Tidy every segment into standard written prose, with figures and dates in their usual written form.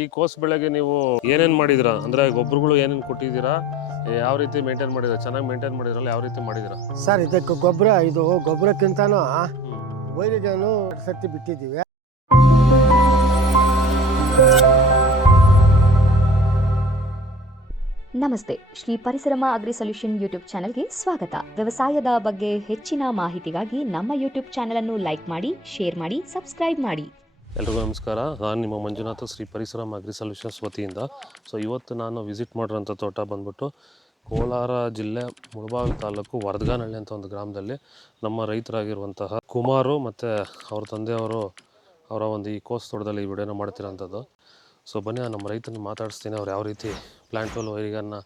ಈ ಕೋಸ್ ಬೆಳೆಗೆ ನೀವು ಏನೇನ್ ಮಾಡಿದಿರಾ ಅಂದ್ರೆ ಗೊಬ್ಬರಗಳು ಏನೇನ್ ಕೊಟ್ಟಿದ್ದೀರಾ, ಯಾವ ರೀತಿ ಮೇಂಟೈನ್ ಮಾಡಿದಿರಾ? ಚೆನ್ನಾಗಿ ಮೇಂಟೈನ್ ಮಾಡಿದ್ರಲ್ಲ, ಯಾವ ರೀತಿ ಮಾಡಿದಿರಾ ಸರ್? ಇದಕ್ಕೆ ಗೊಬ್ಬರಕ್ಕಿಂತನೂ ವೈರಿಗೇನು ಸತಿ ಬಿಟ್ಟಿದ್ದೀವಿ. ನಮಸ್ತೆ, Shri Parisarama agri solution YouTube ಚಾನೆಲ್ಗೆ ಸ್ವಾಗತ. ವ್ಯವಸಾಯದ ಬಗ್ಗೆ ಹೆಚ್ಚಿನ ಮಾಹಿತಿಗಾಗಿ ನಮ್ಮ ಯೂಟ್ಯೂಬ್ ಚಾನೆಲ್ ಅನ್ನು ಲೈಕ್ ಮಾಡಿ, ಶೇರ್ ಮಾಡಿ, ಸಬ್ಸ್ಕ್ರೈಬ್ ಮಾಡಿ. ಎಲ್ರಿಗೂ ನಮಸ್ಕಾರ. ನಾನು ನಿಮ್ಮ ಮಂಜುನಾಥ, ಶ್ರೀ ಪರಿಸರಮ ಅಗ್ರಿ ಸೊಲ್ಯೂಷನ್ಸ್ ವತಿಯಿಂದ. ಇವತ್ತು ನಾನು ವಿಸಿಟ್ ಮಾಡಿರೋಂಥ ತೋಟ ಬಂದ್ಬಿಟ್ಟು ಕೋಲಾರ ಜಿಲ್ಲೆ ಮುಳಬಾಗಿಲು ತಾಲೂಕು ವರದಗಾನಹಳ್ಳಿ ಅಂತ ಒಂದು ಗ್ರಾಮದಲ್ಲಿ ನಮ್ಮ ರೈತರಾಗಿರುವಂತಹ ಕುಮಾರು ಮತ್ತು ಅವ್ರ ತಂದೆಯವರು ಅವರ ಒಂದು ಈ ಕೋಸ್ ತೋಟದಲ್ಲಿ ಈ ವಿಡಿಯೋನ ಮಾಡ್ತಿರೋಂಥದ್ದು. ಬನ್ನಿ, ನಮ್ಮ ರೈತನ ಮಾತಾಡಿಸ್ತೀನಿ. ಅವ್ರು ಯಾವ ರೀತಿ ಪ್ಲ್ಯಾಂಟ್ ವೆಲ್ ವೈರಿಗನ್ನು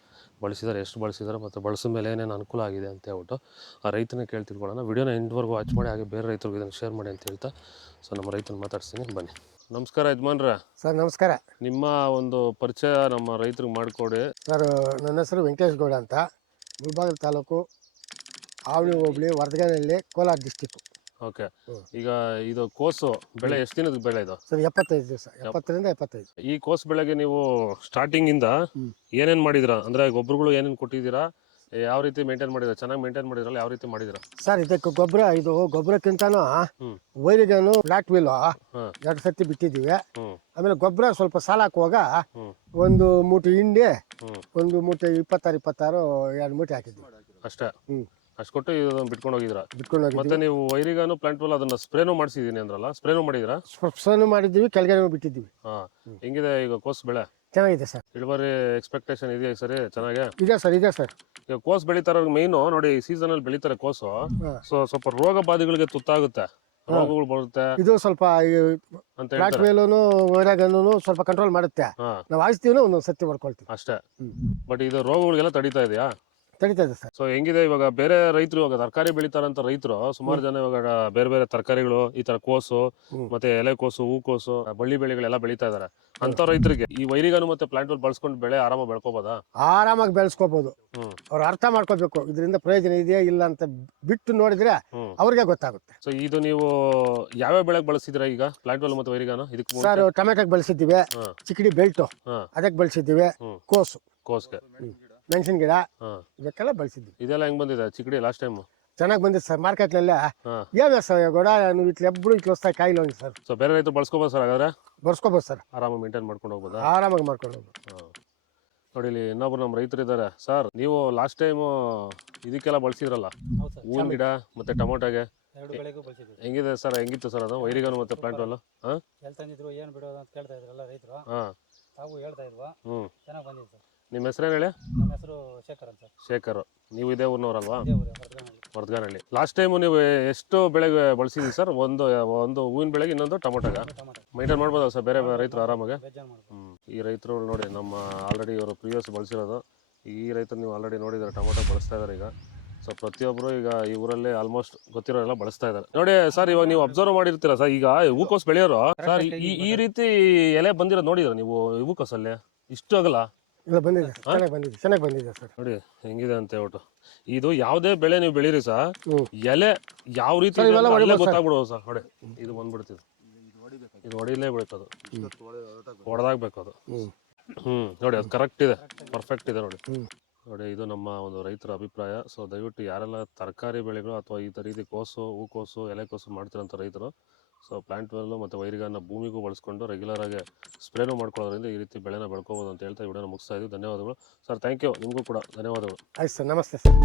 ಬಳಸಿದ್ದಾರೆ, ಎಷ್ಟು ಬಳಸಿದ್ದಾರೆ, ಮತ್ತು ಬಳಸಿದ ಮೇಲೆ ಏನೇನು ಅನುಕೂಲ ಆಗಿದೆ ಅಂತ ಹೇಳ್ಬಿಟ್ಟು ಆ ರೈತನ ಕೇಳ್ತಿರ್ಕೊಳ್ಳೋಣ. ವಿಡಿಯೋನ ಎಂಡ್ವರೆಗೂ ವಾಚ್ ಮಾಡಿ, ಹಾಗೆ ಬೇರೆ ರೈತರಿಗೆ ಇದನ್ನು ಶೇರ್ ಮಾಡಿ ಅಂತ ಹೇಳ್ತಾ ನಮ್ಮ ರೈತನ ಮಾತಾಡ್ತೀನಿ. ಬನ್ನಿ. ನಮಸ್ಕಾರ ಯಜಮಾನ್ರೆ. ಸರ್ ನಮಸ್ಕಾರ. ನಿಮ್ಮ ಒಂದು ಪರಿಚಯ ನಮ್ಮ ರೈತರಿಗೆ ಮಾಡಿಕೊಡಿ. ಸರ್, ನನ್ನ ಹೆಸರು ವೆಂಕಟೇಶ್ ಗೌಡ ಅಂತ, ಮುಳಬಾಗಿಲು ತಾಲೂಕು, ಆವಳಿ ಹೋಬಳಿ, ವರದಗಾನಹಳ್ಳಿ, ಕೋಲಾರ ಡಿಸ್ಟಿಕ್. ಓಕೆ. ಈಗ ಇದು ಕೋಸು ಬೆಳೆ ಎಷ್ಟು ದಿನದ ಬೆಳೆ ಇದು? ಸರ್ 75 ದಿವಸ, 70ರಿಂದ 75. ಈ ಕೋಸು ಬೆಳೆಗೆ ನೀವು ಸ್ಟಾರ್ಟಿಂಗ್ ಇಂದ ಏನೇನ್ ಮಾಡಿದಿರಾ? ಅಂದ್ರೆ ಗೊಬ್ಬರಗಳು ಏನೇನ್ ಕೊಟ್ಟಿದ್ದೀರಾ, ಯಾವ ರೀತಿ ಮೇಂಟೈನ್ ಮಾಡಿದ್ರ? ಚೆನ್ನಾಗಿ ಮೇಂಟೈನ್ ಮಾಡಿದ್ರಲ್ಲ, ಯಾವ ರೀತಿ ಮಾಡಿದಿರಾ? ಸರ್, ಇದಕ್ಕೆ ಗೊಬ್ಬರಕ್ಕಿಂತನೂ ವೈರಿಗೇನು ಫ್ಲಾಟ್ ವೀಲ್ 2 ಸತಿ ಬಿಟ್ಟಿದ್ದೀವಿ. ಆಮೇಲೆ ಗೊಬ್ಬರ ಸ್ವಲ್ಪ ಸಾಲ ಹಾಕುವಾಗ ಒಂದು ಮೂಟೆ ಹಿಂಡಿ, ಒಂದು ಮೂಟೆ 26 2 ಮೂಟೆ ಹಾಕಿದ್ವಿ ಅಷ್ಟೇ. ಅಷ್ಟು ಕೊಟ್ಟು ಇದನ್ನು ಬಿಟ್ಕೊಂಡು ಹೋಗಿದ್ರ? ಮತ್ತೆ ನೀವು ವೈರಿಗಾನು ಪ್ಲಾಂಟ್ ವೆಲ್ ಅದನ್ನ ಸ್ಪ್ರೇನು ಮಾಡಿಸಿದೀನಿ ಅಂದ್ರಲ್ಲ, ಸ್ಪ್ರೇನು ಮಾಡಿದ್ರಾ? ಸ್ಪ್ರೇನು ಮಾಡಿದ್ದೀವಿ, ಕೆಳಗಡೆ ಬಿಟ್ಟಿದ್ದೀವಿ. ಹೆಂಗಿದೆ ಈಗ ಕೋಸ್ ಬೆಳೆ? ಚೆನ್ನಾಗಿದೆ ಸರ್. ಇಳುವರಿ ಎಕ್ಸ್ಪೆಕ್ಟೇಷನ್ ಇದೆಯಾ ಸರಿ? ಚೆನ್ನಾಗೆ ಇದೆ ಸರ್, ಇದೆ ಸರ್. ಈಗ ಕೋಸ್ ಬೆಳಿತಾರ ಮೇಯ್ನು ನೋಡಿ, ಸೀಸನ್ ಅಲ್ಲಿ ಬೆಳಿತಾರೆ ಕೋಸು. ಸ್ವಲ್ಪ ರೋಗ ಬಾಧೆಗಳಿಗೆ ತುತ್ತಾಗುತ್ತೆ, ರೋಗಗಳು ಬರುತ್ತೆ. ಇದು ಸ್ವಲ್ಪ ಫ್ಲಾಟ್ ಮೇಲೂ ವೈರಾಗನ್ನು ಸ್ವಲ್ಪ ಕಂಟ್ರೋಲ್ ಮಾಡುತ್ತೆ. ನಾವು ಆಯ್ಸ್ತೀವಿ, ಒಂದೊಂದು ಸತಿ ಬರ್ಕೊಳ್ತೀವಿ ಅಷ್ಟೇ. ಬಟ್ ಇದು ರೋಗಗಳಿಗೆಲ್ಲ ತಡೀತಾ ಇದೆಯಾ? ತಡೀತಾ ಇದೆ ಸರ್. ಹೆಂಗಿದೆ ಇವಾಗ ಬೇರೆ ರೈತರು, ಇವಾಗ ತರಕಾರಿ ಬೆಳಿತಾರಂತ ರೈತರು ಸುಮಾರು ಜನ ಇವಾಗ ಬೇರೆ ಬೇರೆ ತರಕಾರಿಗಳು, ಈ ತರ ಕೋಸು ಮತ್ತೆ ಎಲೆಕೋಸು, ಹೂಕೋಸು, ಬಳ್ಳಿ ಬೆಳೆಗಳೆಲ್ಲ ಬೆಳಿತಾ ಇದಾರೆ. ಅಂತ ರೈತರಿಗೆ ಈ ವೈರಿಗಾನು ಮತ್ತೆ ಪ್ಲಾಂಟ್ ವೆಲ್ ಬಳಸ್ಕೊಂಡು ಬೆಳೆ ಆರಾಮಾಗಿ ಬೆಳ್ಕೋಬೋದಾ? ಆರಾಮಾಗಿ ಬೆಳೆಸ್ಕೋಬಹುದು. ಅವ್ರು ಅರ್ಥ ಮಾಡ್ಕೋಬೇಕು, ಇದರಿಂದ ಪ್ರಯೋಜನ ಇದೆಯಾ ಇಲ್ಲ ಅಂತ ಬಿಟ್ಟು ನೋಡಿದ್ರೆ ಅವ್ರಿಗೆ ಗೊತ್ತಾಗುತ್ತೆ. ಇದು ನೀವು ಯಾವ್ಯಾವ ಬೆಳೆಗೆ ಬಳಸಿದಿರಾ ಈಗ ಪ್ಲಾಂಟ್ ವೆಲ್ ಮತ್ತೆ ವೈರಿಗಾನು? ಇದಕ್ಕೆ ಸರ್, ಟೊಮೆಟೊಗೆ ಬಳಸಿದ್ದೀವಿ, ಚಿಕ್ಕಡಿ ಬೆಲ್ಟು ಅದಕ್ಕೆ ಬಳಸಿದ್ದೀವಿ, ಕೋಸ್ಗೆ ಮೆಣಸಿನ ಗಿಡ ಇದಕ್ಕೆಲ್ಲ ಬಳಸಿದ್ವಿ. ಇದೆಲ್ಲ ಹೆಂಗ್ ಬಂದಿದೆ ಚಿಕ್ಕಡಿ ಲಾಸ್ಟ್ ಟೈಮ್? ಚೆನ್ನಾಗಿ ಬಂದಿದೆ ಸರ್. ಮಾರ್ಕೆಟ್ ನಲ್ಲಿ ಏನ್ ಸರ್ ಗೋಡ ಎಬ್ರು ಹೊಸ್ತಾಗಿ ಕಾಯಿಲ್ ಹೋಗಿ ಸರ್. ಬೇರೆ ರೈತರು ಬಳಸ್ಕೋಬೋದು ಸರ್? ಹಾಗಾದ್ರೆ ಬರ್ಸ್ಕೋಬೋದು ಸರ್, ಆರಾಮಾಗಿ ಮೇಂಟೈನ್ ಮಾಡ್ಕೊಂಡು ಹೋಗ್ಬೋದಾ? ಆರಾಮಾಗಿ ಮಾಡ್ಕೊಂಡು ಹೋಗ್ಬೋದು. ನೋಡಿ, ಇಲ್ಲಿ ಇನ್ನೊಬ್ರು ನಮ್ಮ ರೈತರು ಇದ್ದಾರೆ. ಸರ್, ನೀವು ಲಾಸ್ಟ್ ಟೈಮ್ ಇದಕ್ಕೆಲ್ಲ ಬಳಸಿದ್ರಲ್ಲ, ಹೂವಿನ ಗಿಡ ಮತ್ತೆ ಟೊಮೊಟೊಗೆ, ಹೆಂಗಿದೆ ಸರ್? ಹೆಂಗಿತ್ತು ಸರ್ ಅದು ವೈರಿಗಾನು ಮತ್ತೆ ಪ್ಲಾಂಟ್ ವೆಲ್? ಏನ್ ಬಿಡೋದು ಅಂತ ಕೇಳ್ತಾ ಇದ್ರಲ್ಲ ರೈತರು, ತಾವು ಹೇಳ್ತಾ ಇಲ್ವಾ? ಚೆನ್ನಾಗಿ ಬಂದಿದೆ ಸರ್. ನಿಮ್ಮ ಹೆಸರೇನು ಹೇಳಿ? ನಮ್ಮ ಹೆಸರು ಶೇಖರ್ ಅಂತ. ಶೇಖರ್, ನೀವು ಇದೇ ಊರಿನವರಲ್ವಾ? ವರದಗಾನಹಳ್ಳಿ. ಲಾಸ್ಟ್ ಟೈಮ್ ನೀವು ಎಷ್ಟು ಬೆಳೆಗೆ ಬಳಸಿದ್ರಿ ಸರ್? ಒಂದು ಹೂವಿನ ಬೆಳೆಗೆ, ಇನ್ನೊಂದು ಟೊಮೊಟೊಗೆ ಮೇಂಟೈನ್ ಮಾಡ್ಬೋದಾ ಸರ್ ಬೇರೆ ರೈತರು ಆರಾಮಾಗಿ? ಈ ರೈತರು ನೋಡಿ, ನಮ್ಮ ಆಲ್ರೆಡಿ ಇವರು ಪ್ರಿವಿಯಸ್ ಬಳಸಿರೋದು. ಈ ರೈತರು ನೀವು ಆಲ್ರೆಡಿ ನೋಡಿದ್ದಾರೆ, ಟೊಮೊಟೊ ಬಳಸ್ತಾ ಇದ್ದಾರೆ ಈಗ. ಪ್ರತಿಯೊಬ್ಬರು ಈಗ ಈ ಊರಲ್ಲಿ ಆಲ್ಮೋಸ್ಟ್ ಗೊತ್ತಿರೋರೆಲ್ಲ ಬಳಸ್ತಾ ಇದ್ದಾರೆ. ನೋಡಿ ಸರ್, ಇವಾಗ ನೀವು ಅಬ್ಸರ್ವ್ ಮಾಡಿರ್ತೀರಾ ಸರ್, ಈಗ ಹೂಕೋಸ್ ಬೆಳೆಯೋರು ಸರ್ ಈ ರೀತಿ ಎಲೆ ಬಂದಿರೋದು ನೋಡಿದ್ರ ನೀವು? ಹೂಕೋಸಲ್ಲಿ ಇಷ್ಟು ಆಗಲ್ಲ ಬಂದಿದೆ, ಚೆನ್ನಾಗಿ ಬಂದಿದೆ ಸರ್. ನೋಡಿ ಹೆಂಗಿದೆ ಅಂತ ಹೇಳ್ಬಿಟ್ಟು. ಇದು ಯಾವುದೇ ಬೆಳೆ ನೀವು ಬೆಳೀರಿ ಸರ್, ಎಲೆ ಯಾವ ರೀತಿ ಗೊತ್ತಾಗ್ಬಿಡುವ ಸರ್. ನೋಡಿ, ಇದು ಬಂದ್ಬಿಡ್ತಿದೆ, ಇದು ಹೊಡಿಲೇ ಬೀಳ್ತದು, ಹೊಡೆದಾಗ್ಬೇಕು ಅದು. ನೋಡಿ, ಅದು ಕರೆಕ್ಟ್ ಇದೆ, ಪರ್ಫೆಕ್ಟ್ ಇದೆ. ನೋಡಿ, ಇದು ನಮ್ಮ ಒಂದು ರೈತರ ಅಭಿಪ್ರಾಯ. ದಯವಿಟ್ಟು ಯಾರೆಲ್ಲ ತರಕಾರಿ ಬೆಳೆಗಳು ಅಥವಾ ಈ ರೀತಿ ಕೋಸು, ಹೂಕೋಸು, ಎಲೆಕೋಸು ಮಾಡ್ತಿರೋಂಥ ರೈತರು, ಪ್ಲಾಂಟ್ ವೆಲ್ ಮತ್ತು ವೈರಿಗಾನ ಭೂಮಿಗೂ ಬಳಸ್ಕೊಂಡು ರೆಗ್ಯುಲರ್ ಆಗಿ ಸ್ಪ್ರೇನು ಮಾಡ್ಕೊಳ್ಳೋದ್ರಿಂದ ಈ ರೀತಿ ಬೆಳೆನ ಬೆಳ್ಕೋಬೋದು ಅಂತ ಹೇಳ್ತಾ ವಿಡಿಯೋನ ಮುಗಿಸ್ತಾ ಇದ್ದೀವಿ. ಧನ್ಯವಾದಗಳು ಸರ್. Thank you. ನಿಮಗೂ ಕೂಡ ಧನ್ಯವಾದಗಳು. ಆಯ್ತು ಸರ್, ನಮಸ್ತೆ ಸರ್.